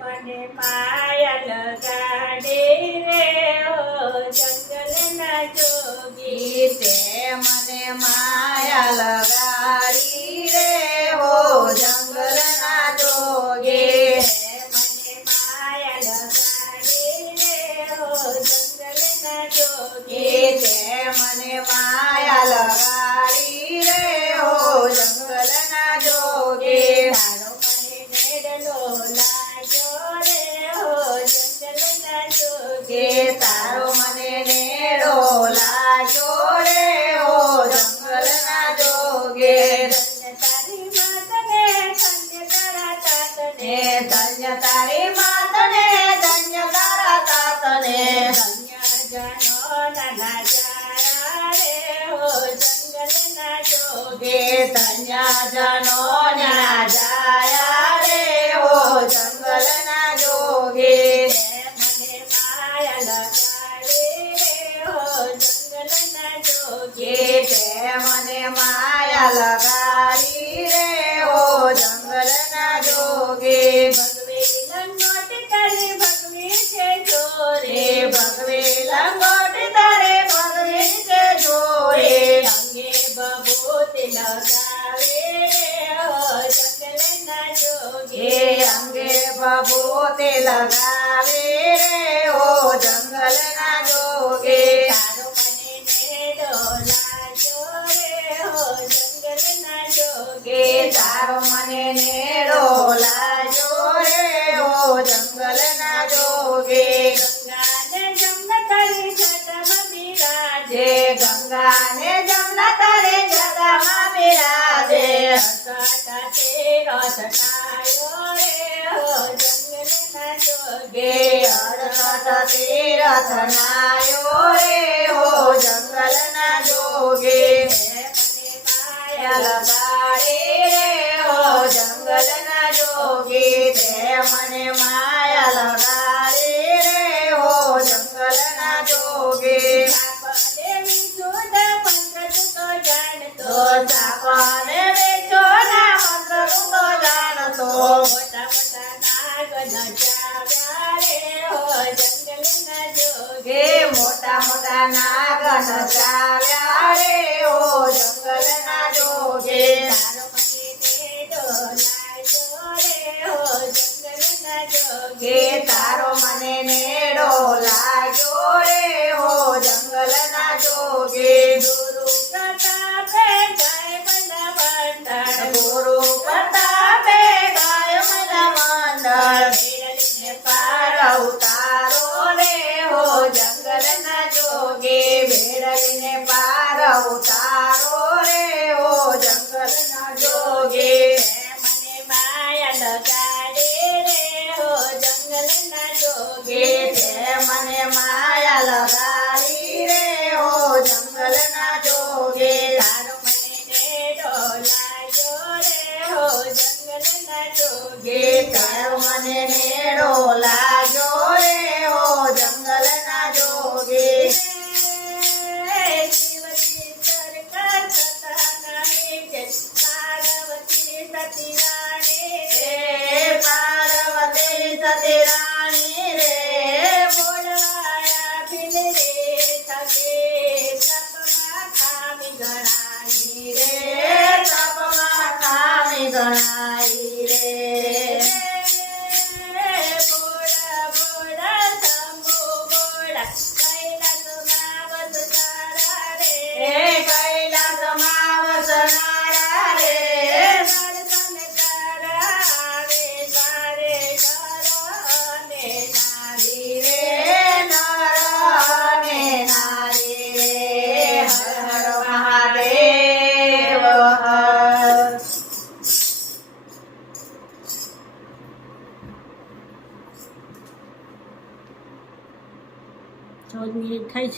મને માયા લગાડે રે ઓ જંગલના જોગી તે મને માયા લગાડી રે હો જંગલના જોગે મને માયા લગાડે રે ઓ જંગલના જોગી તે મને માયા લગાડી રે હો જંગલના જોગે તારો મને મેડલો લાગ્યો રે ઓ જંગલના જોગી કે તારો મને નેડો લાગ્યો રે હો જંગલના જોગે તારી માતને ધન્ય તારા તાતને ધન્ય તારી માતને ધન્ય તારા તાતને ધન્ય જનો નાના જાયા રે ઓ જંગલના જોગે કે ધન્ય જનો ન્યા જાયા રે હો જંગલના જોગે મને માયા લગાડે રે ઓ જંગલના જોગે કે તે મને માયા લગાડી રે હો જંગલના જોગે ભગવે લંગોટ તારી ભગવી છે જોરે ભગવે લંગોટ તારે ભગવે છે જોરે અંગે બબૂત લગાવે રે ઓ જંગલના જોગે અંગે ભભૂતે લગાવે રે હો જંગલના જોગે તારો મને નેડો લાગ્યો રે ઓ જંગલના જોગે તારો મને નેડો લાગ્યો રે હો જંગલના જોગે ગંગાને જમના તારી જટામાં બિરાજે ગંગાને જમના તારે જગામાં બિરાજે કાટા તેરો સટાયો રે ઓ જંગલના જોગે અડસઠ તીરથ નાયો રે હો જંગલના જોગે મને માયા લગાડે રે હો જંગલના જોગે તે મને માયા લગાડે રે હો જંગલના જોગે દેવી જોડા પંકજ તો જાણતો તો ચાપાને વેચો ના મંત્ર તો જાણતો મોટા મોટા નાગ નચાવ્યા રે ઓ જંગલના જોગે મોટા મોટા નાગ નચાવ્યા રે હો જંગલના જોગે તારો મને નેડો લાગ્યો રે ઓ જંગલના જોગે તારો મને નેડો લાગ્યો રે હો જંગલના જોગે ગુરુ પ્રતાપે ગાય મને મંડળ ગુરુ પ્રતાપે ગાય મને મંડળ મેળવીને પાર ઉતારો રે હો જંગલના જોગે મેળવીને પાર ઉતારો રે હો જંગલના જોગે મને માયા લગાડે રે ઓ જંગલના જોગે તે મને માયા લગાડી રે હો જંગલના જોગે તારો મને નેડો લાગ્યો રે ઓ જંગલના જોગે તારો મને નેડો લાગ્યો રે હો જંગલના જોગે શિવજી સરકાર સતાનાની જય પાર્વતી સતી રાણી હે પાર્વતી સતી રાણી રે બોલવાયા બિન રે થકે તપમાં ખામી ગણાઈ રે તપમાં ખામી ગણાઈ રે બોડા બોડા શંભુ બોડા કૈલાસમાં વસનારા રે હે કૈલાસમાં વસનારા રે દર્શન તારા આવે તારે નર અને નારી રે નર અને નારી રે હર હર મહાદેવ હર 14 મિનિટ થઈ છે.